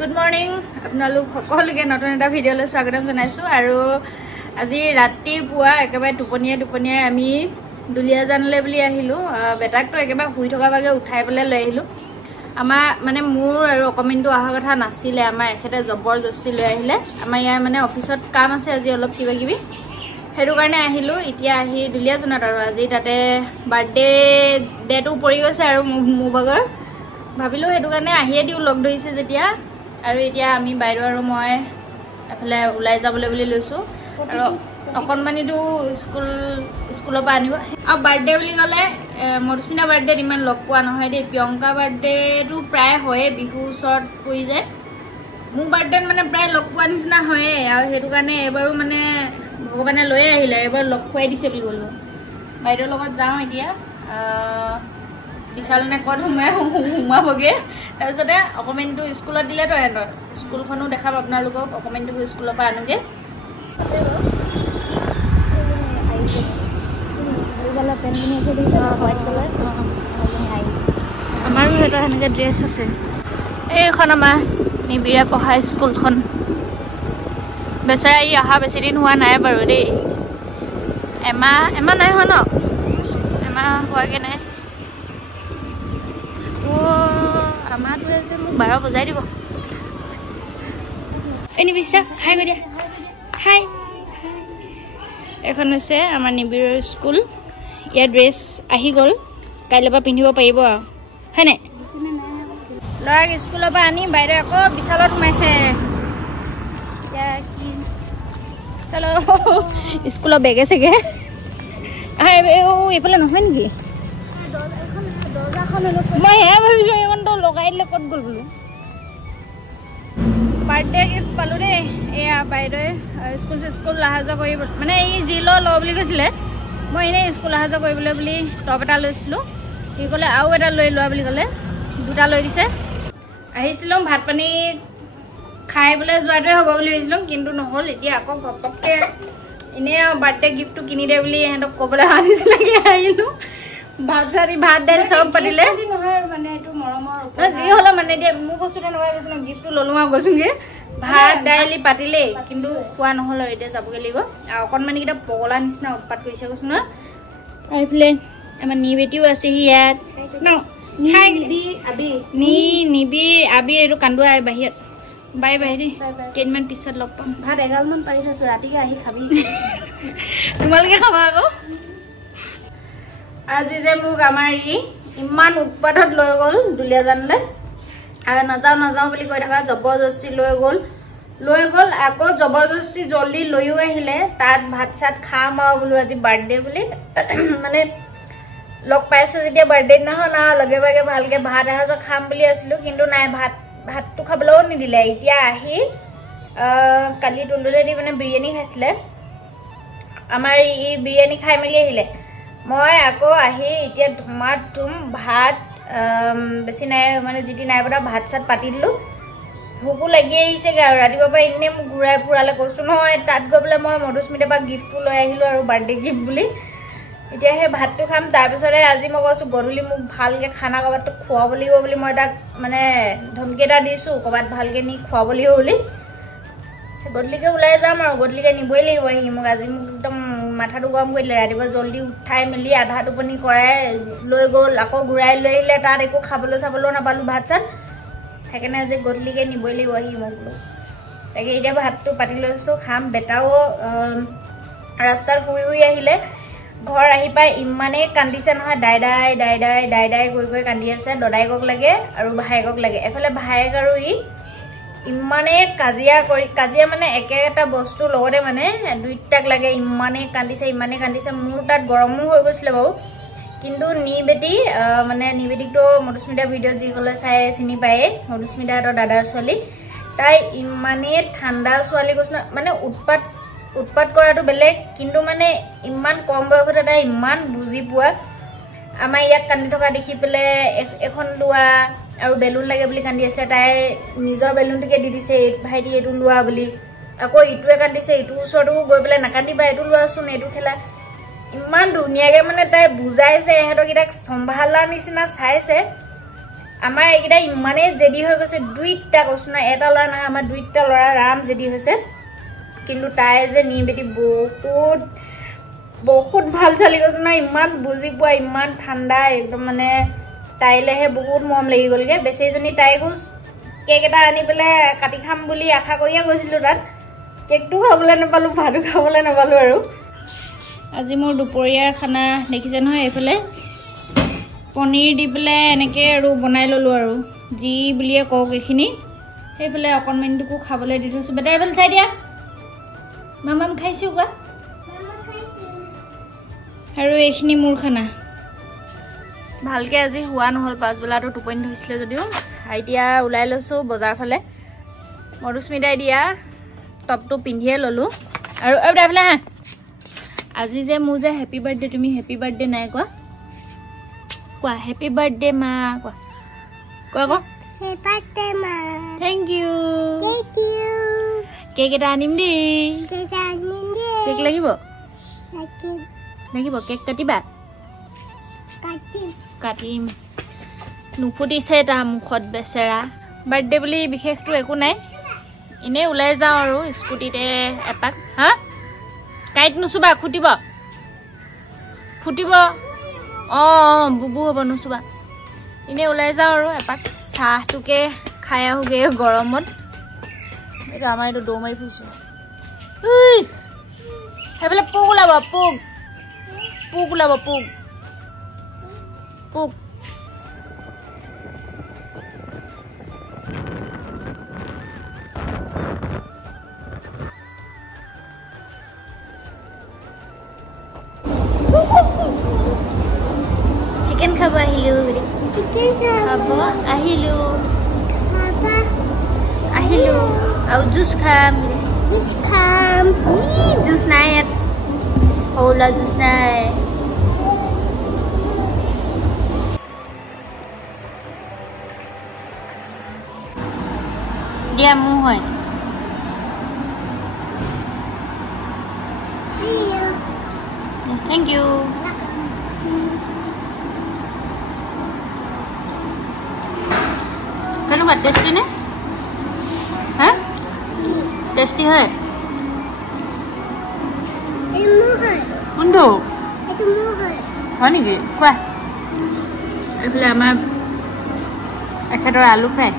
Good morning. আপোনালোক সকলোকে নতুন এটা ভিডিঅ'লৈ স্বাগতম জনাইছো আৰু আজি ৰাতিপুৱা একেবাৰে টোপনিয়ে আমি দুলিয়াজানলৈ বুলি আহিলো বেটাকটো একেবাৰে শুই থকা ভাগে উঠাই পেলাই লৈ আহিলো আমাৰ মানে মোৰ আৰু অকমিনটো অহা কথা নাছিলে আমাৰ এখেতে জবৰদস্তি লৈ আহিলে আমাৰ ইয়াৰ মানে অফিচত কাম আছে আজি অলপ কিবা কিবি হেতু কাৰণে আহিলো এতিয়া আহি দুলিয়াজানত আৰু আজি তাতে বাৰ্থডে ডেটো পৰি গৈছে আৰু মোবাগৰ ভাবিলো হেতু কাৰণে আহিয়ে দিও লগ ধৰিছে যেতিয়া আৰু এতিয়া আমি বাইদেউ আৰু মই এফালে উলাই যাবলৈ বুলি লৈছো আৰু অকনমানিটো স্কুলৰ পৰা আনিব আৰু বাৰ্থডে বুলি গলে মধুস্মিতা বাৰ্থডে ইমান লগ পোৱা নহয় দেই প্ৰিয়ংকা বাৰ্থডেটো প্ৰায় হয়ে বিহু ওচৰত পৰি যায় মোৰ বাৰ্থডে মানে প্ৰায় লগ পোৱা নিচিনা হয়ে আৰু হেতু কাৰণে এবাৰো মানে ভগৱানে লৈ আহিলে এবাৰ লগ খুৱাই দিছে বুলি গলো বাইদেউৰ লগত যাওঁ এতিয়া বিশাল নে কত সোমাবগে তাৰপিছতে অকমেণ্টটো স্কুলত দিলেতো এহেঁতৰ স্কুলখনো দেখাম আপোনালোকক অকমেণ্টটো স্কুলৰ পৰা আনোগে আমাৰো এটা সেনেকে ড্ৰেছ আছে এইখন আমাৰ নিবিৰা পঢ়া স্কুলখন বেচাৰা ই অহা বেছি দিন হোৱা নাই বাৰু দেই এমাহ নাই হোৱা ন এমাহ হোৱাগে নাই আমাৰটোৱে যে মোক 12 বজাই দিব এনি বিশ্বাস হাই কৰি দিয়া হাই এখন হৈছে আমাৰ নিবিৰৰ স্কুল ইয়াৰ ড্ৰেছ আহি গ'ল কাইলৈ পৰা পিন্ধিব পাৰিব আৰু হয়নে ল'ৰাক স্কুলৰ পৰা আনি বাইদেউ আকৌ বিশালত সোমাইছে এতিয়া কি চলো স্কুলৰ বেগে চেগে এইফালে নহয় নেকি মই সেয়া ভাবিছো এইখনটো লগাই দিলে ক'ত গ'ল বোলো বাৰ্থডে গিফ্ট পালো দেই এয়া বাইদেৱে স্কুল অহা যোৱা কৰিব মানে ই যি ল বুলি কৈছিলে মই এনেই স্কুল অহা যোৱা কৰিবলৈ বুলি টপ এটা লৈছিলোঁ সি ক'লে আৰু এটা লৈ লোৱা বুলি ক'লে দুটা লৈ দিছে আহিছিলোঁ ভাত পানী খাই পেলাই যোৱাটোৱে হ'ব বুলি ভাবিছিলোঁ কিন্তু নহ'ল এতিয়া আকৌ ঘপককৈ এনেই আৰু বাৰ্থডে গিফ্টটো কিনি দে বুলি সিহঁতক ক'বলৈ আনিছিলেগৈ আহিলোঁ ভাত দাইল চব পাতিলে যি হলেও মানে এতিয়া মোৰ বস্তু তেনেকুৱা গৈছে ন গিফ্টটো ললো আৰু গৈছোগে ভাত দাইল পাতিলে কিন্তু খোৱা নহ'ল আৰু এতিয়া যাবগৈ লাগিব আৰু অকণমানিকেইটা পগলা নিচিনা উৎপাত কৰিছে কৈছো ন এইফালে আমাৰ নি বেটিও আছেহি ইয়াত নিবি আবি এইটো কান্দুৱা বাহিৰত বাই বাই দেই কেইদিনমান পিছত লগ পাম ভাত 11 মান পাৰি থৈছো ৰাতিকে আহি খাবি তোমালোকে খাবা আকৌ আজি যে মোক আমাৰ ইমান উৎপাতত লৈ গ'ল দুলিয়াজানলৈ আৰু নাযাওঁ বুলি কৈ থকা জবৰদস্তি লৈ গ'ল আকৌ জবৰদস্তি জল্দি লৈও আহিলে তাত ভাত চাত খাম আৰু বোলো আজি বাৰ্থডে বুলি মানে লগ পাইছো যেতিয়া বাৰ্থডে দিনাখন আৰু লগে ভাগে ভালকে ভাত এসাঁজ খাম বুলি আছিলো কিন্তু নাই ভাতটো খাবলৈও নিদিলে এতিয়া আহি কালি তুলতুলে দি মানে বিৰিয়ানী খাইছিলে আমাৰ ই বিৰিয়ানী খাই মেলি আহিলে মই আকৌ আহি এতিয়া ধুম ভাত বেছি নাই মানে যিটি নাই পতা ভাত চাত পাতি দিলোঁ ভোকো লাগি আহিছেগৈ আৰু ৰাতিপুৱাৰ পৰা এনেই মোক ঘূৰাই ফুৰালে কৈছোঁ নহয় তাত গৈ পেলাই মই মধুস্মিতাৰ পৰা গিফ্টটো লৈ আহিলোঁ আৰু বাৰ্থডে গিফ্ট বুলি এতিয়া সেই ভাতটো খাম তাৰপিছতে আজি মই কৈছোঁ গধূলি মোক ভালকৈ খানা ক'ৰবাতটো খুৱাব লাগিব বুলি মই তাক মানে ধমকি এটা দিছোঁ ক'ৰবাত ভালকৈ নি খুৱাব লাগিব বুলি গধূলিকে ওলাই যাম আৰু গধূলিকে নিবই লাগিব আহি মোক আজি মোক একদম মাথাটো গৰম কৰি দিলে ৰাতিপুৱা জল্দি উঠাই মেলি আধা টোপনি কৰাই লৈ গ'ল আকৌ ঘূৰাই লৈ আহিলে তাত একো খাবলৈ চাবলৈও নাপালোঁ ভাত চাত সেইকাৰণে আজি গধূলিকে নিবই লাগিব আহি মোক বোলো তাকে এতিয়া ভাতটো পাতি লৈছোঁ খাম বেটাও ৰাস্তাত শুই আহিলে ঘৰ আহি পাই ইমানেই কান্দিছে নহয় দাই গৈ কান্দি আছে দদাইকক লাগে আৰু ভায়েকক লাগে এফালে ভায়েক আৰু ইমানেই কাজিয়া মানে একেটা বস্তু লগতে মানে দুইটাক লাগে ইমানেই কান্দিছে মোৰ তাত গৰমো হৈ গৈছিলে বাৰু কিন্তু নি বেটিকটো মধুস্মিতা ভিডিঅ' যিসকলে চাই চিনি পায়ে মধুস্মিতাহঁতৰ দাদাৰ ছোৱালী তাই ইমানেই ঠাণ্ডা ছোৱালী কৈছো মানে উৎপাত কৰাটো বেলেগ কিন্তু মানে ইমান কম বয়সতে তাই ইমান বুজি পোৱা আমাৰ ইয়াক কান্দি থকা দেখি পেলাই এখন লোৱা আৰু বেলুন লাগে বুলি কান্দি আছিলে তাই নিজৰ বেলুনটোকে দি দিছে ভাইটি এইটো লোৱা বুলি আকৌ ইটোৱে কান্দিছে ইটো ওচৰতো গৈ পেলাই নাকান্দিবা এইটো লোৱাচোন এইটো খেলা ইমান ধুনীয়াকৈ মানে তাই বুজাইছে এহেঁতকেইটাক চম্ভালাৰ নিচিনা চাইছে আমাৰ এইকেইটা ইমানে জেদি হৈ গৈছে দুইটা কৈছো না এটা লৰা নহয় আমাৰ দুইটা লৰা ৰাম জেদি হৈছে কিন্তু তাই যে নি বেটি বহুত ভাল চলি গৈছে না ইমান বুজি পোৱা ইমান ঠাণ্ডা একদম মানে তাইলেহে বহুত মৰম লাগি গলগে বেছিজনী তাই গুছ কেক এটা আনি পেলে কাটি খাম বুলি আশা কৰিয়া গৈছিলো তাত কেকটো খাবলৈ নাপালো ভাতটো খাবলৈ নাপালো আৰু আজি মোৰ দুপৰীয়াৰ খানা দেখিছে নহয় এইফালে পনীৰ দি পেলে এনেকে আৰু বনাই ললো আৰু জি বুলিয়ে কওক এইখিনি সেইফালে অকণমানিটোকো খাবলৈ দি থৈছো বেটা এইফালে চাই দিয়া মামাম খাইছো কোৱা আৰু এইখিনি মোৰ খানা ভালকে আজি হোৱা নহল পাছবেলাটো টোপনি ধৰিছিলে যদিও এতিয়া ওলাই লৈছো বজাৰ ফালে মৰুস্মিতাই দিয়া টপটো পিন্ধিয়ে ললো আৰু এইফালে এইফালে হা আজি যে মোৰ যে হেপী বাৰ্থডে তুমি হেপী বাৰ্থডে নাই কোৱা কোৱা হেপী বাৰ্থডে মা কোৱা কোৱা কোৱা হেপী বাৰ্থডে মা থ্যাংক ইউ কেক এটা আনিম দেই কেক লাগিব লাগিব কেক কাটিবা কাটিম নুফুটিছে তাৰ মুখত বেচেৰা বাৰ্থডে বুলি বিশেষটো একো নাই এনে ওলাই যাওঁ আৰু স্কুটিতে এপাক হা কাইট নুচুবা ফুটিব ফুটিব বুবু হ'ব নুচুবা এনে ওলাই যাওঁ আৰু এপাক চাহটোকে খাই আহোগে গৰমত এইটো আমাৰ এইটো দৌ মাৰি ফুৰিছো সেইফালে পোক ওলাব পোক ওলাব পোক চিকেন খাব আহিলো আৰু জুচ খাম জুচ নাই ইয়াত সৌলা জুচ নাই দিয়া মোৰ হয় থেংক ইউ কেনেকুৱা টেষ্টি নে হা টেষ্টি হয় কোনটো হয় নেকি কোৱা এইফালে আমাৰ এখেতৰ আলু fry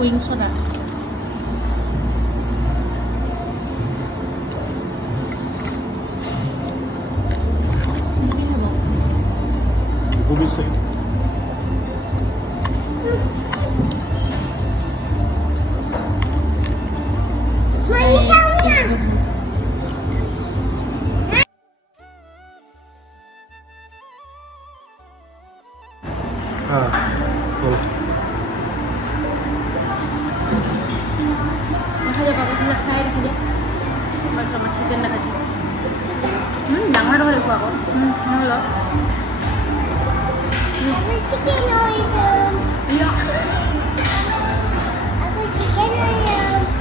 wing soda.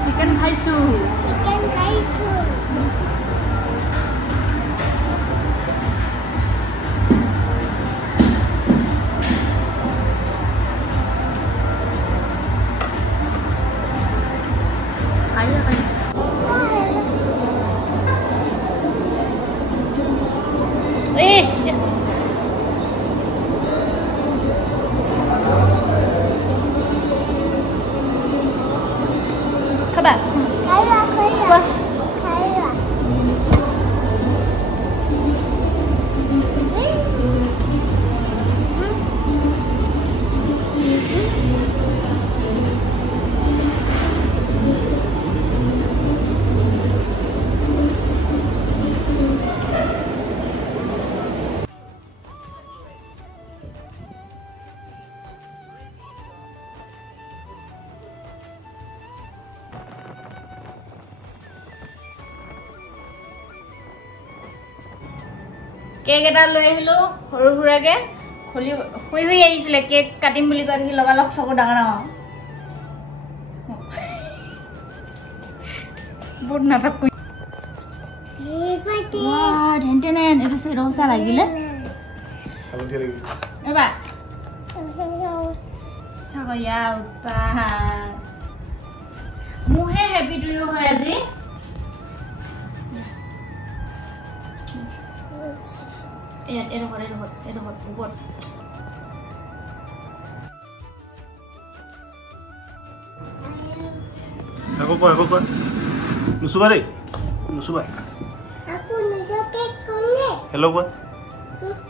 Chicken kaisu. Cake এটা লৈ আহিলো সৰু সুৰাকে খুলি শুই শুই আহিছিলে কেক কাটিম বুলি কৈ দেখি লগালগ চকু ডাঙৰ ডাঙৰ বহুত নাটক কৰি ৰহচা লাগিলে এবাৰ চাগয়া উৎপাত মোৰহে হেপী টু ইউ হয় আজি এডোখৰ ওপৰত Aku kok. Nusuba deh. Nusuba. Aku nusuk kek kuning. Hello kok.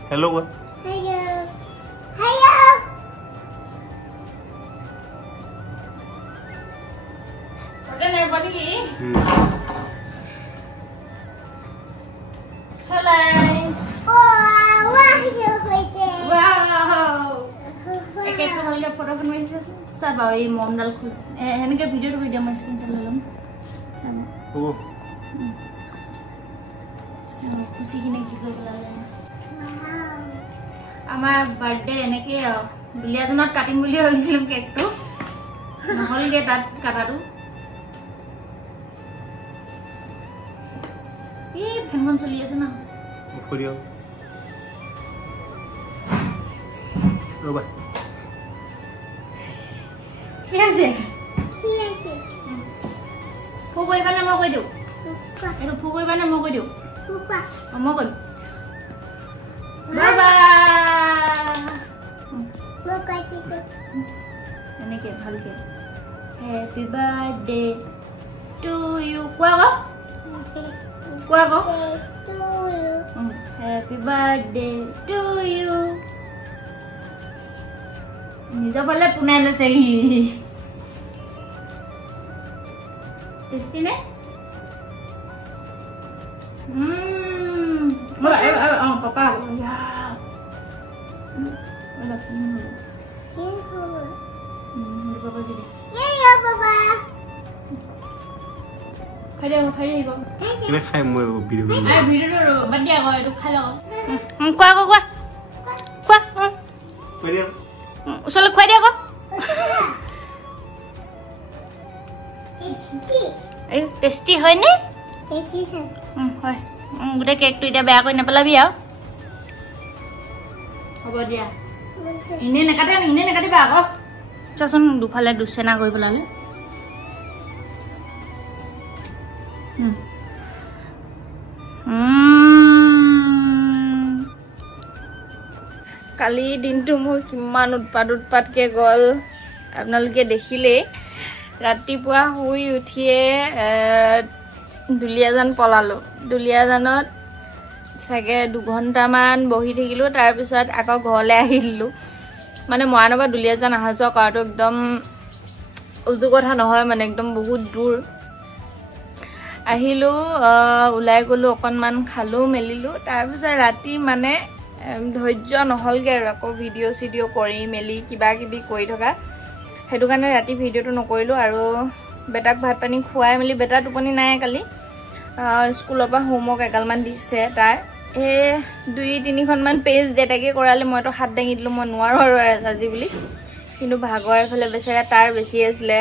Hello kok. Hello. Hello. Foto naik bani ki. Chalai. Wah, wah je hoje. Wow. Ek ek kali foto kan mai jesu. Sab ai mom dal khus. Henke video to video ma screen chalalum. Sab. Oh. Sab khushi kine ki koi lale. Wow. Amar birthday eneke dulia jonot katim buli hoisilum cake to. Nahol ge tat kataru. ফেনখন চলি আছে না ফুৰিও ৰবা কি আছে কি আছে ফুগৈ বানে মই কৈ দিও কুকা এটো ফুগৈ বানে মই কৈ দিও কুকা মই কৈ বাবা মকাইছো এনেকে ভালকে হ্যাপি বার্থডে টু ইউ কোৱা কোৱা to you Happy birthday to you. Nijo bale punai le sehi. Tasty ne? Papa. Ya. Ada film. Papa gede. ya papa Khai go. কিনে খাই মই video Ai video ro badia go etu khai lo. Kwa. Video Usole khwai dia ko. এই tasty হয় নে হয় গুটে কেকটো এটা বেয়া কৰি নেপেলাবি আৰু হ'ব দিয়া ইনে নেকাটিবা আকৌ চাচোন দুফালে দুচেনা কৰি পেলালে কালি দিনটো মোৰ কিমান উৎপাতকে গ'ল আপোনালোকে দেখিলেই ৰাতিপুৱা শুই উঠিয়ে দুলিয়াজান পলালো দুলিয়াজানত চাগে 2 ঘণ্টামান বহি থাকিলো তাৰ পিছত আকৌ ঘৰলৈ আহিলো মানে মৰাণৰ দুলিয়াজান অহা যোৱা কৰাটো একদম উজু কথা নহয় মানে একদম বহুত দূৰ আহিলো উলাই গলো অকনমান খালো মেলিলো তাৰ পিছত ৰাতি মানে ধৈৰ্য নহলগে আৰু আকৌ ভিডিও কৰি মেলি কিবা কিবি কৰি থকা হেতু কাৰণে ৰাতি ভিডিওটো নকৰিলো আৰু বেটাক ভাত পানী খুৱাই মেলি বেটা টোপনি নাই কালি স্কুলৰ পৰা হোমৱৰ্ক এগালমান দিছে তাৰ এ 2-3 খনমান পেজ ডেটাকে কৰালে মইতো হাত দাঙি দিলো মই নোৱাৰো আৰু আজি বুলি কিন্তু ভাগৰ ফালে বেচাৰা তাৰ বেছি আছিলে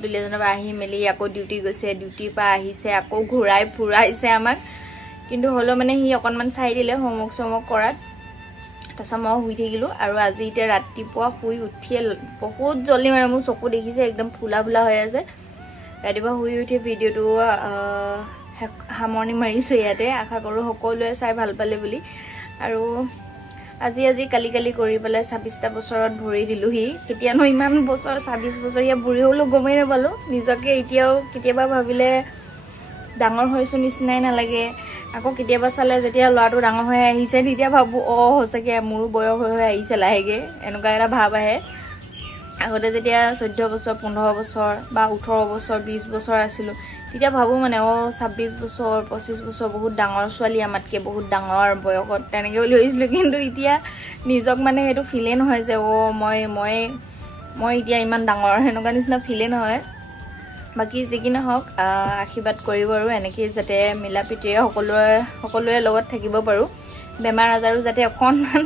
দুলিয়াজনৰ পৰা আহি মেলি আকৌ ডিউটি গৈছে ডিউটিৰ পৰা আহিছে আকৌ ঘুৰাই ফুৰাইছে আমাক কিন্তু হলো মানে হি অকনমান চাই দিলে হোমৱৰ্ক কৰাত তাৰছত মই শুই থাকিলো আৰু আজি এতিয়া ৰাতিপুৱা শুই উঠিয়ে বহুত জলদি মানে মোৰ চকু দেখিছে একদম ফুলা হৈ আছে ৰাতিপুৱা শুই উঠি ভিডিওটো সামৰণি মাৰিছো ইয়াতে আশা কৰো সকলোৱে চাই ভাল পালে বুলি আৰু আজি কালি কৰি পেলাই 26টা বছৰত ভৰি দিলোহি কেতিয়ানো ইমান বছৰ 26 বছৰীয়া বুঢ়ী হলো গমেই নাপালো নিজকে এতিয়াও কেতিয়াবা ভাবিলে ডাঙৰ হৈছো নিচিনাই নালাগে আকৌ কেতিয়াবা চালে যেতিয়া লৰাটো ডাঙৰ হৈ আহিছে তেতিয়া ভাবো হসকে মোৰ বয়স হৈ আহিছে লাহেগে এনেকুৱা এটা ভাব আহে আগতে যেতিয়া 14 বছৰ 15 বছৰ বা 18 বছৰ 20 বছৰ আছিল তেতিয়া ভাবো মানে 26 বছৰ 25 বছৰ বহুত ডাঙৰ ছোৱালী আমাতকে বহুত ডাঙৰ বয়সত তেনেকে বুলি হৈছিল কিন্তু এতিয়া নিজক মানে হেতু ফিলে নহয় যে মই এতিয়া ইমান ডাঙৰ হেনকা নিচিনা ফিলে নহয় বাকি যিকিনা হক আশীৰ্বাদ কৰিব আৰু এনেকৈ যাতে মিলা পিতিৰে সকলোৰে লগত থাকিব পাৰো বেমাৰ আজাৰো যাতে অকণমান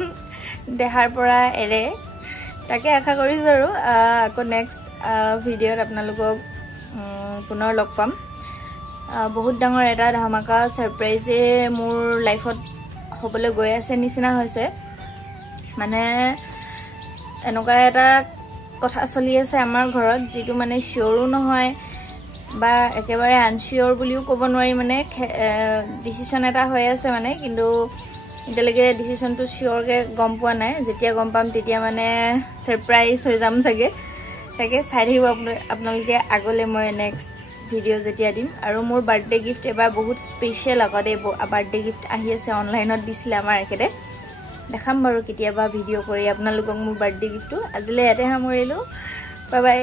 দেহাৰ পৰা এৰে তাকে আশা কৰিছোঁ আৰু আকৌ নেক্সট ভিডিঅ'ত আপোনালোকক পুনৰ লগ পাম বহুত ডাঙৰ এটা ধামাকা সাৰপ্ৰাইজে মোৰ লাইফত হ'বলৈ গৈ আছে নিচিনা হৈছে মানে এনেকুৱা এটা কথা চলি আছে আমাৰ ঘৰত যিটো মানে শিওৰো নহয় বা একেবাৰে আনশিওৰ বুলিও ক'ব নোৱাৰি মানে ডিসিশন এটা হৈ আছে মানে কিন্তু এতিয়ালৈকে ডিসিশনটো শিওৰকে গম পোৱা নাই যেতিয়া গম পাম তেতিয়া মানে সাৰপ্ৰাইজ হৈ যাম চাগে তাকে চাই থাকিব আপোনালোকে আগলৈ মই নেক্সট ভিডিঅ' যেতিয়া দিম আৰু মোৰ বাৰ্থডে গিফ্ট এবাৰ বহুত স্পেচিয়েল আগতে বাৰ্থডে গিফ্ট আহি আছে অনলাইনত দিছিলে আমাৰ একেতে দেখাম বাৰু কেতিয়াবা ভিডিঅ' কৰি আপোনালোকক মোৰ বাৰ্থডে গিফ্টটো আজিলৈ ইয়াতে সামৰিলোঁ বাই বাই